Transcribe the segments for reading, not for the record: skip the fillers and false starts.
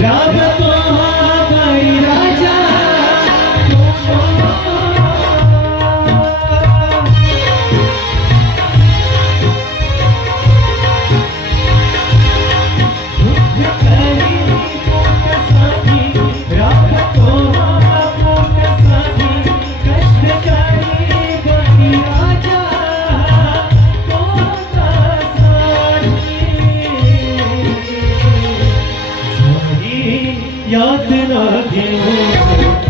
राबतो हा बळीराजा याद ना घेऊ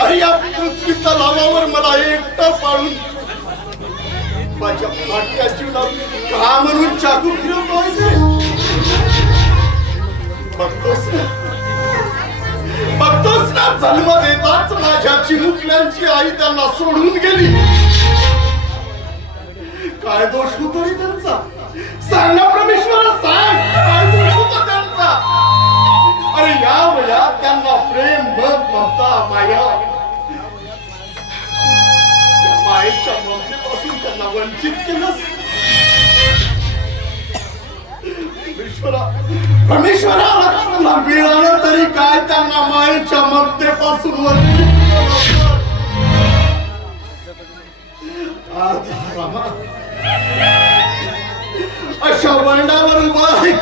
अरे या पृथ्वी तलावावर मला एकटा पाडून माझ्या फाटक्या जीवनात का म्हणून चाकू फिरवतोय बघतोस ना जन्म देताच माझ्या चिमुकल्यांची आई त्यांना सोडून गेली काय दोष होतो रे त्यांचा सांग ना परमेश्वरा सांग काय दोष होता त्यांचा अरे या वयात त्यांना प्रेम ममता माया मायेच्या ममतेपासून त्यांना वंचित केलंस परमेश्वरा तुला मिळालं तरी काय त्यांना मायेच्या ममतेपासून वंचित अशा वंडावर उभा आहे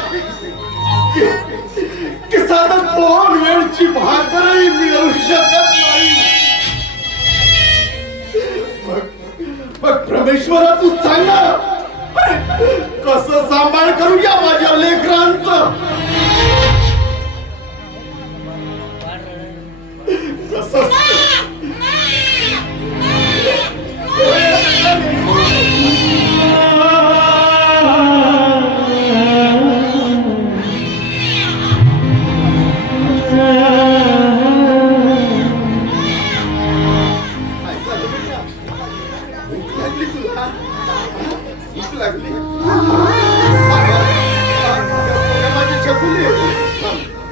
की साधं दोन वेळची भाकरही मिळवू शकत नाही मग परमेश्वरा तू सांग कसं सांभाळ करूया माझ्या लेकरांचं कसं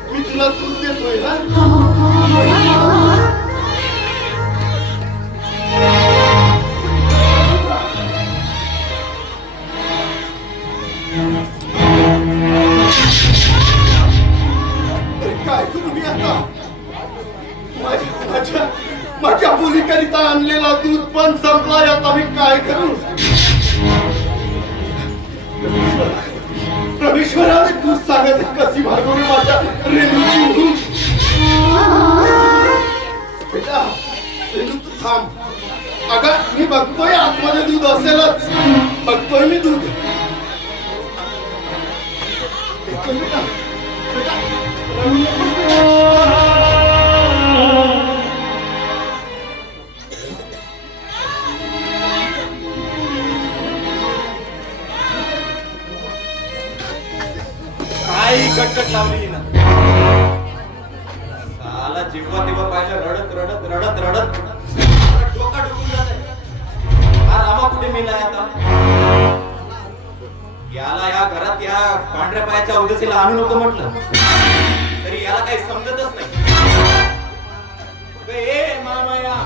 मी तुला दूध देतोय ना काय करू मी आता माझ्या मुलीकरिता आणलेला दूध पण संपलाय आता मी काय करू परमेश्वरा तू सांगत कशी भागवली माझ्या रेणूची ऊन बेटा रेणू तू थांब अगं मी बघतोय आतमध्ये दूध असेलच बघतोय मी दूध बेटा कटकट लावली ना साला जेव्हा तेव्हा पाहिजे रडत रडत रडत रडत डोका डुकून जात हा रामा कुठे मेला आता याला या घरात या पांढऱ्या पायाच्या उदसीला आणू नको म्हटलं तरी याला काही समजतच नाही ए मामाया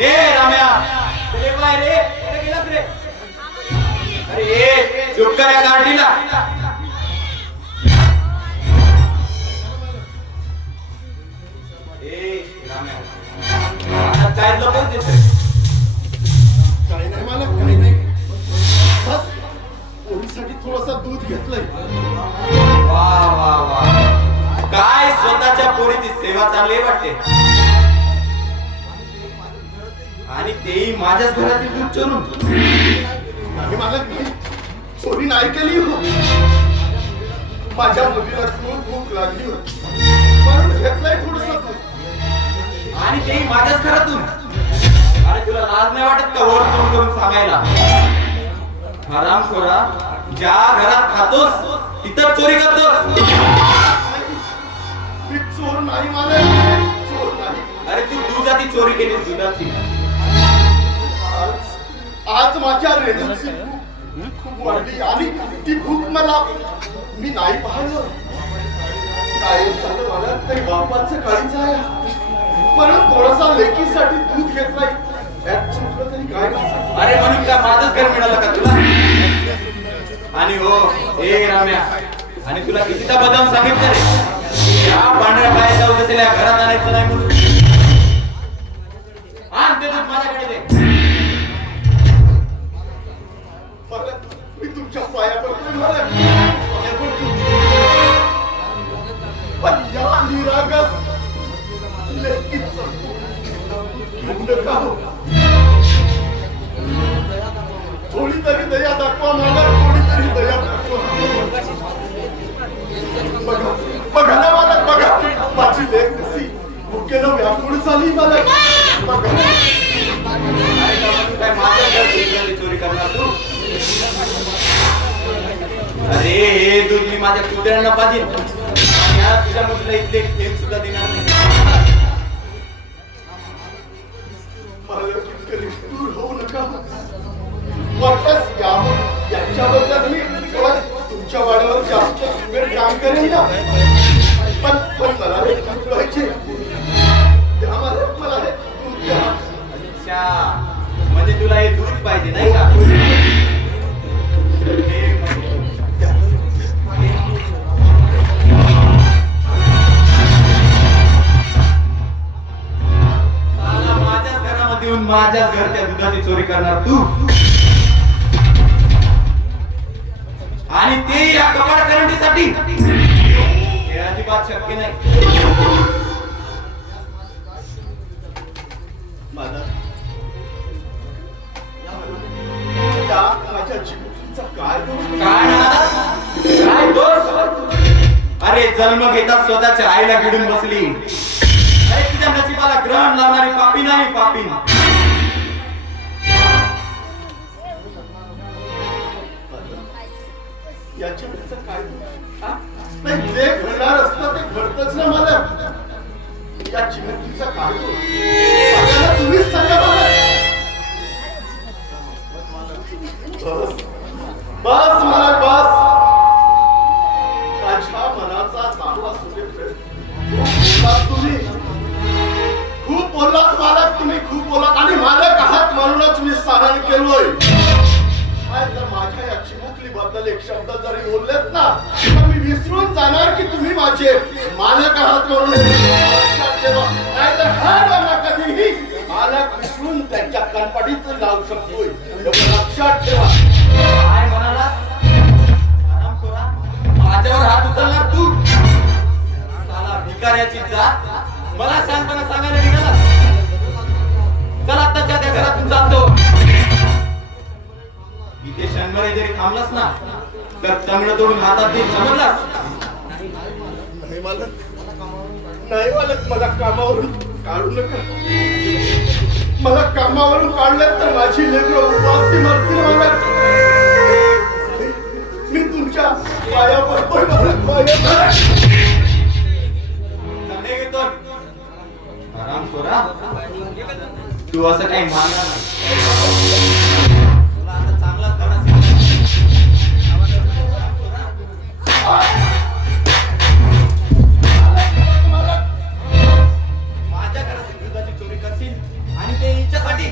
ए राम्या रे बाय रे कुठे गेलास रे अरे चुप कर या गाडीला काय लोकच दिसतंय काय नाही मला काय नाही बस पोरीसाठी थोडंसं दूध घेतलंय वा वा वा काय स्वतःच्या पोरीची सेवा चालली वाटते आणि तेही माझ्याच घरातील दूध चोरून आणि मला चोरी नाही केली हो माझ्या मुलीला खूप भूक लागली होती म्हणून घेतलंय थोडस दूध. आणि तेही माझ्याच घरातून. अरे तुला लाज नाही वाटत का वर तोंड करून सांगायला? हरामखोरा, ज्या घरात खातोस तिथं चोरी करतोस. मी चोर नाही मला चोर नाही. अरे तू दुधाची चोरी केली, दुधाची. आज माझ्या रेणूची भूक खूप वाढली आणि ती भूक मला मी नाही पाहिलं. काय झालं मला तरी बापाचं काळीच आहे म्हणून थोडासा लेकीसाठी दूध घेतलाय. यात चुकलं तरी काय नाही. अरे म्हणून का माझंच घर मिळालं का तुला? आणि हो ए राम्या, आणि तुला कितीदा बदाम सांगितलं रे या पांढऱ्या पायाच्या उद्याच्या घरात आणायचं नाही म्हणून. आण ते दूध माझ्याकडे दे. मला मी तुमच्या पाया पडतोय मला पाया पडतो. पण या निरागस लेकीचं घेऊ नका हो. थोडी तरी दया दाखवा मला, थोडी तरी दया दाखवा. बघा बघा ना मला, बघा माझी लेक कशी भुकेनं व्याकुळ झाली मला. बघा काय माझं घर चोरी करणार तू? अरे हे दूध मी माझ्या कुत्र्यांना पाहिजे. या तुझ्या मुलीला इथले थेंब सुद्धा देणार नाही. मला किती दूर होऊ नका. वाटल्यास याच्याबद्दल मी थोडं तुमच्या वाड्यावर जास्त वेळ काम करेन ना. पण मला हे दूध पाहिजे. द्या मला हे दूध द्या. अच्छा, म्हणजे तुला हे दूध पाहिजे नाही का? माझ्याच घरामध्ये येऊन माझ्याच घरच्या दुधाची चोरी करणार तू? आणि ते या कपाळ करंडीसाठी? हे अजिबात शक्य नाही. माझ्या चिमुकलीचा काय दोष? काय म्हणालास? काय दोष? अरे जन्म घेता स्वतःच्या आईला गिळून बसली. अरे तुझ्या नशिबाला ग्रहण लावणारी पापी नाही, पापी. याच्या वेळेचं काय दोष? नाही जे घडणार असतं ते घडतच ना मला. या चिमुकलीचा काय दोष? सगळ्यांना तुम्हीच सांगा मला. बस मला बस. माझ्या मनाचा चांगला तुम्ही खूप बोललात मालक, तुम्ही खूप बोललात आणि मालक आहात म्हणूनच मी सहन केलोय. तर माझ्या या चिमुकली बद्दल एक शब्द जरी बोललेत ना तर मी विसरून जाणार की तुम्ही माझे मालक आहात म्हणून. लक्षात ठेवा, नाहीतर हा डोमा कधीही मालक विसरून त्यांच्या कणपटीत लावू शकतोय. लक्षात ठेवा. काय म्हणाला? हरामखोरा, माझ्यावर हात उचलणार तू? साला भिकाऱ्याची जात. मला शांतपणे सांगायला निघाला. चल आत्ताच्या त्या घरातून जातो. इथे शंभर जरी थांबलास ना तर तंगड तोडून हातात देत समजलास? नाही मालक, नाही मालक, मला कामावरून काढू नका. मला कामावरून काढलं तर माझी लेकरं उपाशी मरतील मालक. मी तुमच्या पाया पडतोय मालक, पाया पडतोय. चांगले घेतो. हरामखोरा, तू असं काही मानणार नाही. तुला आता चांगलाच धडा माझ्या घरातील दुधाची चोरी करशील आणि ते हिच्यासाठी.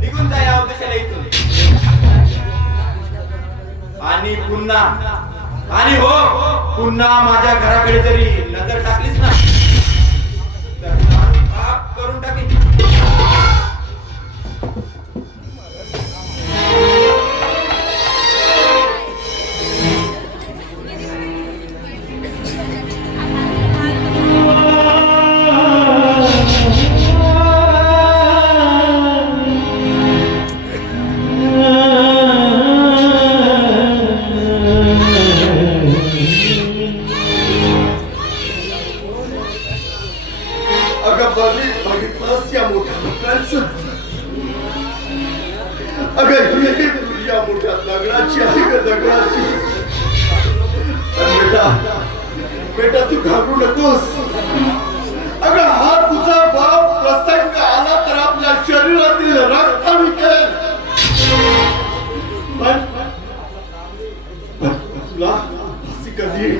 निघून जा या उद्देशाला इथून. आणि पुन्हा, आणि हो पुन्हा माझ्या घराकडे जरी नजर टाकलीस ना तर पाप करून टाकेन.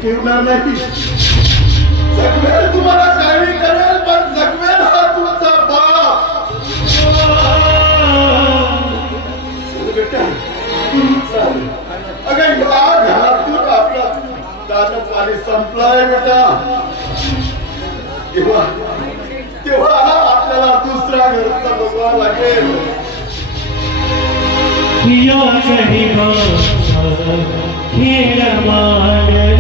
ठेवणार नाही. जगवेल तुम्हाला काही करेल, पण जगवेल हा तुमचा बाप. चल बेटा, चल. अगं या घरातून आपला दान पाणी संपलाय बेटा. तेव्हा आपल्याला दुसरा घरचा बघावा लागेल. या कही खेळ मान